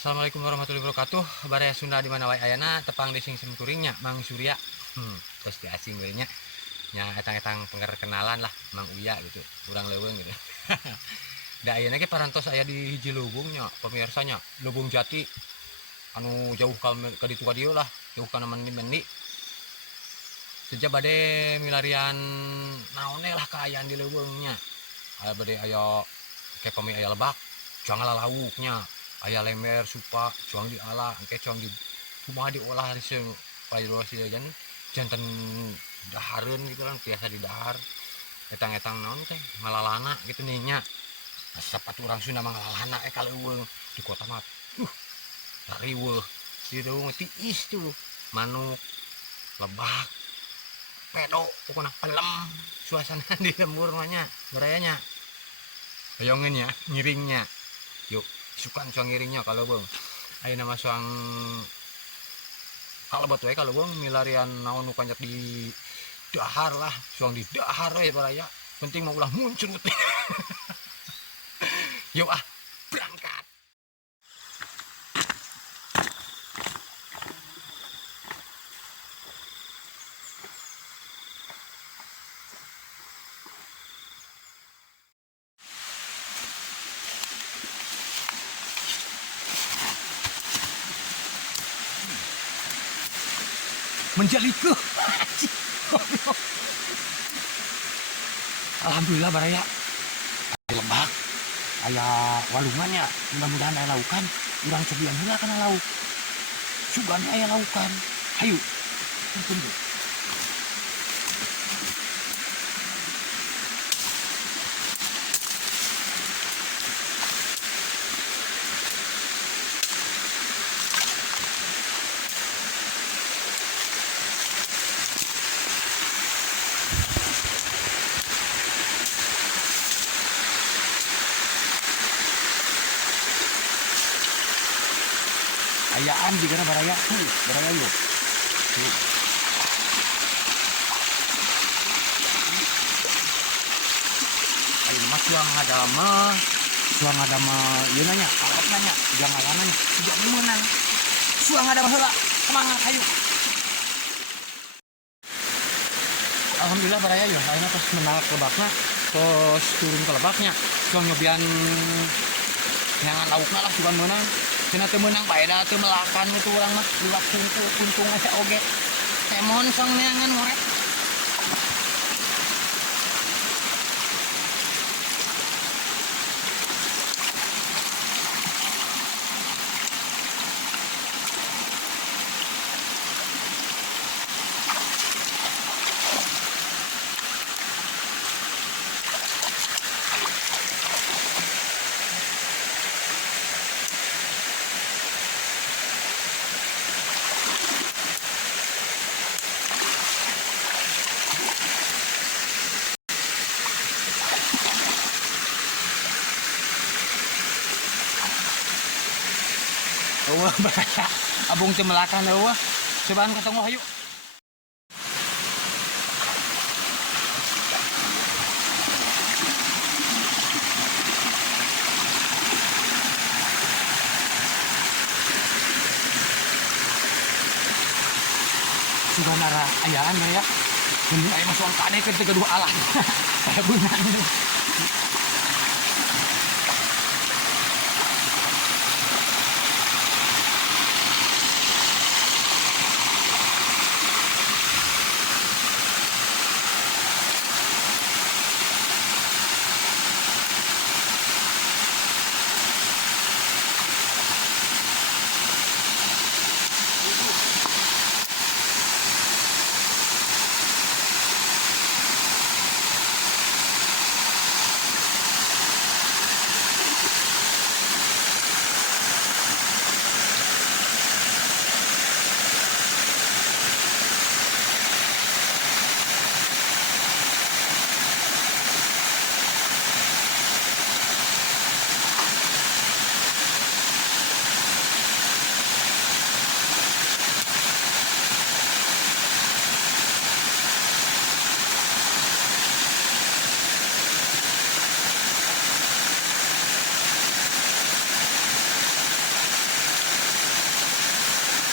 Assalamualaikum warahmatullahi wabarakatuh. Baraya Sunda di mana wae ayana tepang di sing kuringnya Mang Surya. Terus di asing we nya. Nya etang-etang pengerkenalan lah Mang Uya gitu. Urang leuweung gitu. Da ayeuna ge parantos aya di hiji lubung nya pemirsanya. Lubung Jati anu jauh ka ditu ka dieu lah, jauh kana meni-meni. Sejak bade milarian naone lah kaayaan di leuweung nya. Bade aya kepami aya lebak, jangan lauknya. Ayah lember supa cuang di ala engke cuang di kumaha diolah di payudara si janten dahareun gitu kan biasa di dahar etang-etang naon teh ngalalana gitu nih nya sapat urang Sunda mah ngalalana kaleuweung di kota mah riweuh di leuweung tiis tuh manuk lebak pedo pokoknya pelem suasana di lembur mah nya berayanya bayongeun nya ngiringnya yuk sukan cuang ngiringnya kalau bang ayo nama suang kalau batu kalau bang milarian naon nu kanjak di dahar lah suang di dahar we baraya penting mau ulah muncul yuk berangkat menjaliku alhamdulillah baraya lebak aya walungannya mudah-mudahan aya laukan urang cobian heula kana lauk sugana aya laukan hayu tunggu ayaan juga na baraya tuh baraya yuk ayo mas suang ada mah ieu nanya alat nanya jangan nanya tidak menang suang ada heula semangat ayo alhamdulillah baraya yuk ayeuna tos menak lebakna tos turun ke lebaknya suang nyobian nyangan laukna lah sugan menang cenah teu meunang bae da teu melakan itu urang mah liwat kuntung asa oge temon sang nyangan ngorek eueuh baraya abung teu melakan eueuh cobaan ketemu hayu sudah nara ayaan ya ini aya masuk kade ke kedua alat saya beunang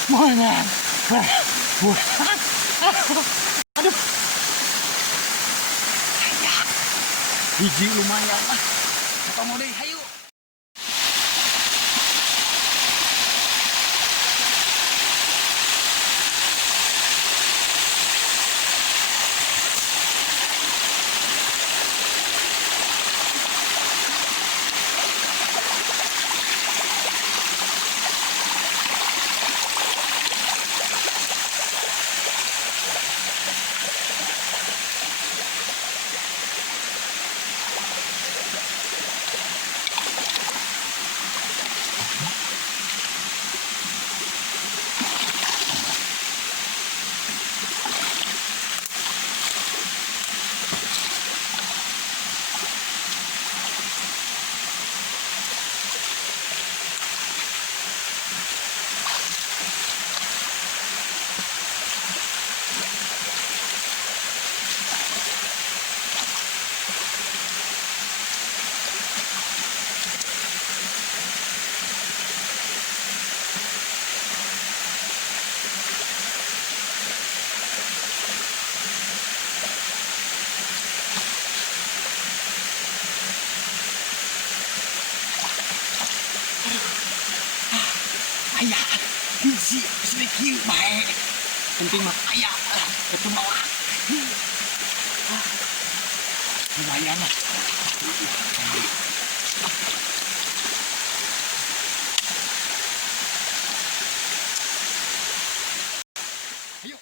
Mana? Aduh. Ayah. Biji lumayan lah. Kita mau deh, ayo. Ayah, biji sedikit baik. Penting mah ayah, itu mah lumayan lah. Ayo.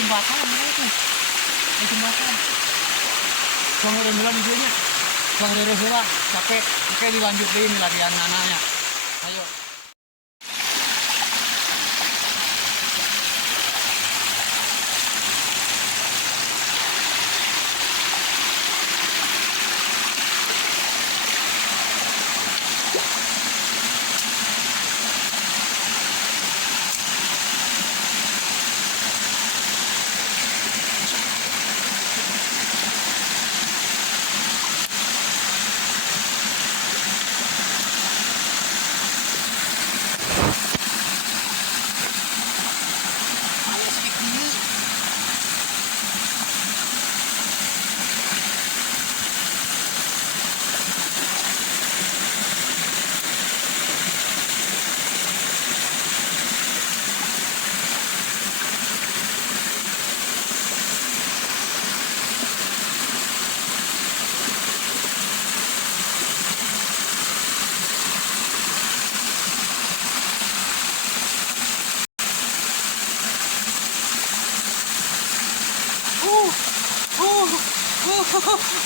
Jembatan itu. Jembatan. Soalnya udah mulai videonya. Soalnya udah mulai capek. Oke dilanjut deh ini latihan anaknya. Ayo.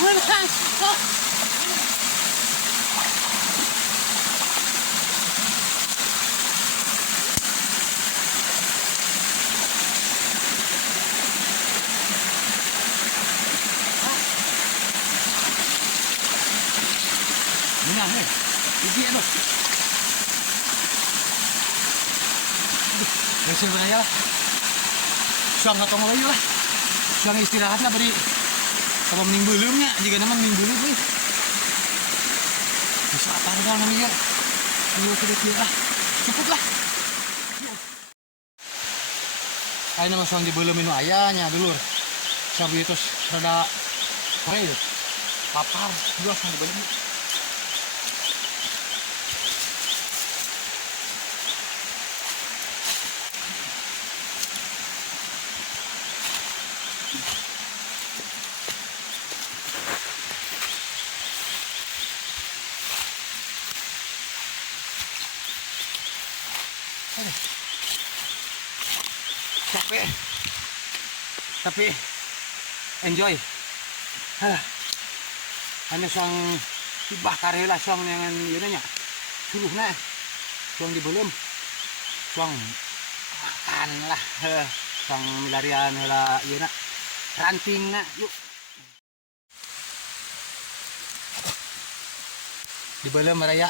Menang. Menang nih. Ini loh. Hasil beraya lah. Suang atau mulai lah. Suang istirahatnya beri. Kalau mending belumnya, jika teman mending belum nih. Bisa apa dah namanya? Ayo kira-kira lah, cukup lah. Ayo nama suang di belum minum ayahnya dulu. Sabi itu rada kore itu. Papar, dua suang di belum. Capek tapi enjoy. Hanya suang tibah karela suang dengan yunanya suruhnya suang di belum suang Kan lah sang milarian heula ieu na rantingna yuk di beuleum raya.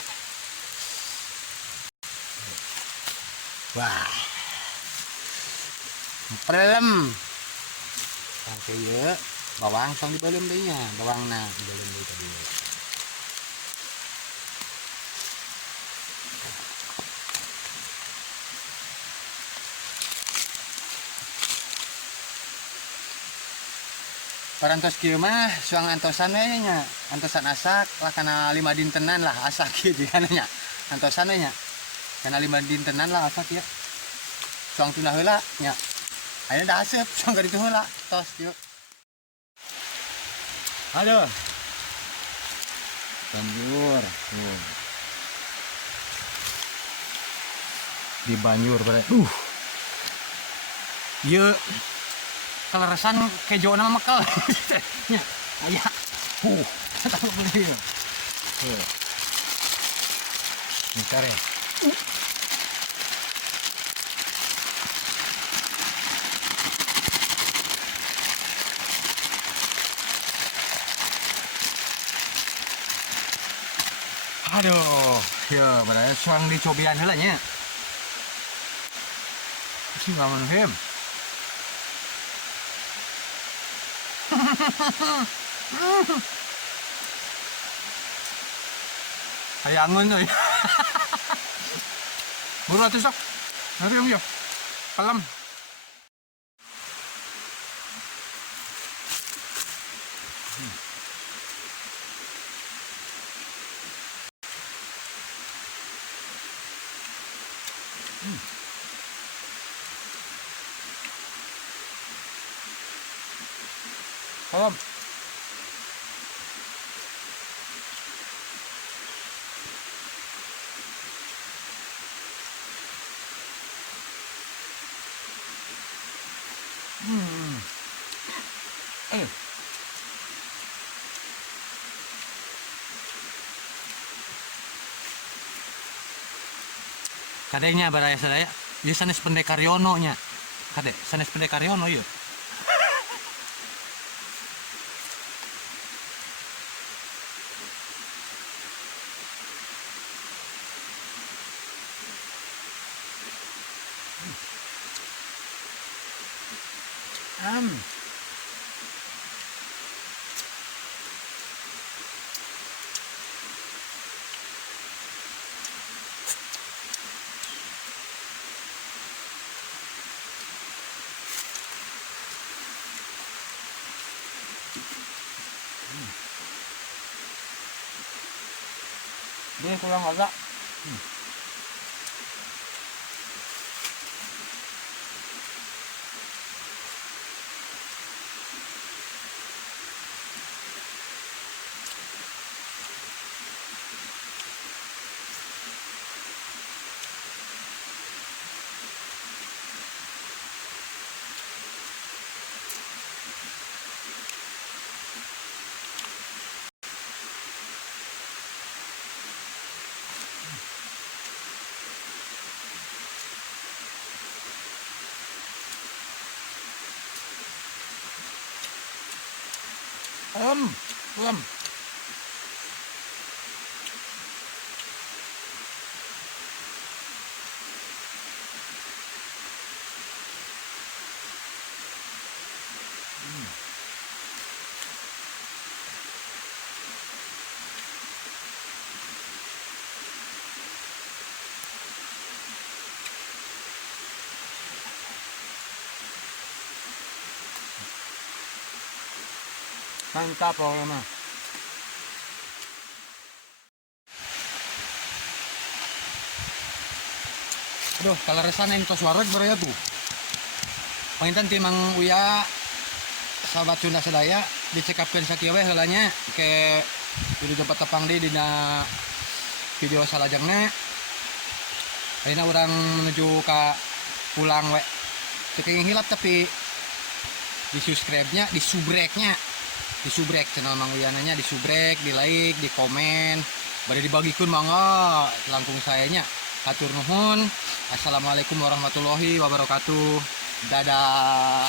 Wah pelem sampai ieu bawang sang di beuleum deui nya, bawangna di beuleum deui tadi. Parantos kieu mah suang antosan we nya, antosan asak lah kana 5 dintenan lah asak kieu jigana nya. Antosan we nya. Kana 5 dintenan lah asak ya. Suang tuna heula nya. Ayeuna da aseup suang ka ditu heula tos kieu. Aduh. Banjur. Di banjur bare. Ieu keleresan kejo nama mekal nya aya tahu beli bentar ya. Aduh ya berarti suang dicobian heula nya sih ngamun hem. Hayangan euy. Buru atuh sok. Nanti om yo. Kalem. Kalem. Kadenya baraya sadaya, ieu sanes Pendekaryono nya. Kade, sanes Pendekaryono ieu. Dia kurang agak. Belum. Mantap pokoknya mah. Aduh, kalau resana yang tos wareg beraya tuh. Panginten ti Mang Uya sahabat Sunda sadaya dicekapkeun sakieu we heulanya ke video tempat tepang di dina video salajengna. Ayeuna urang menuju ka pulang we. Teu kenging hilap tapi di subscribe-nya, di subrek-nya. Di subrek channel Mang Uya nanya, di subrek, di like, di komen, bari dibagikeun mangga langkung saya nya. Hatur nuhun. Assalamualaikum warahmatullahi wabarakatuh. Dadah.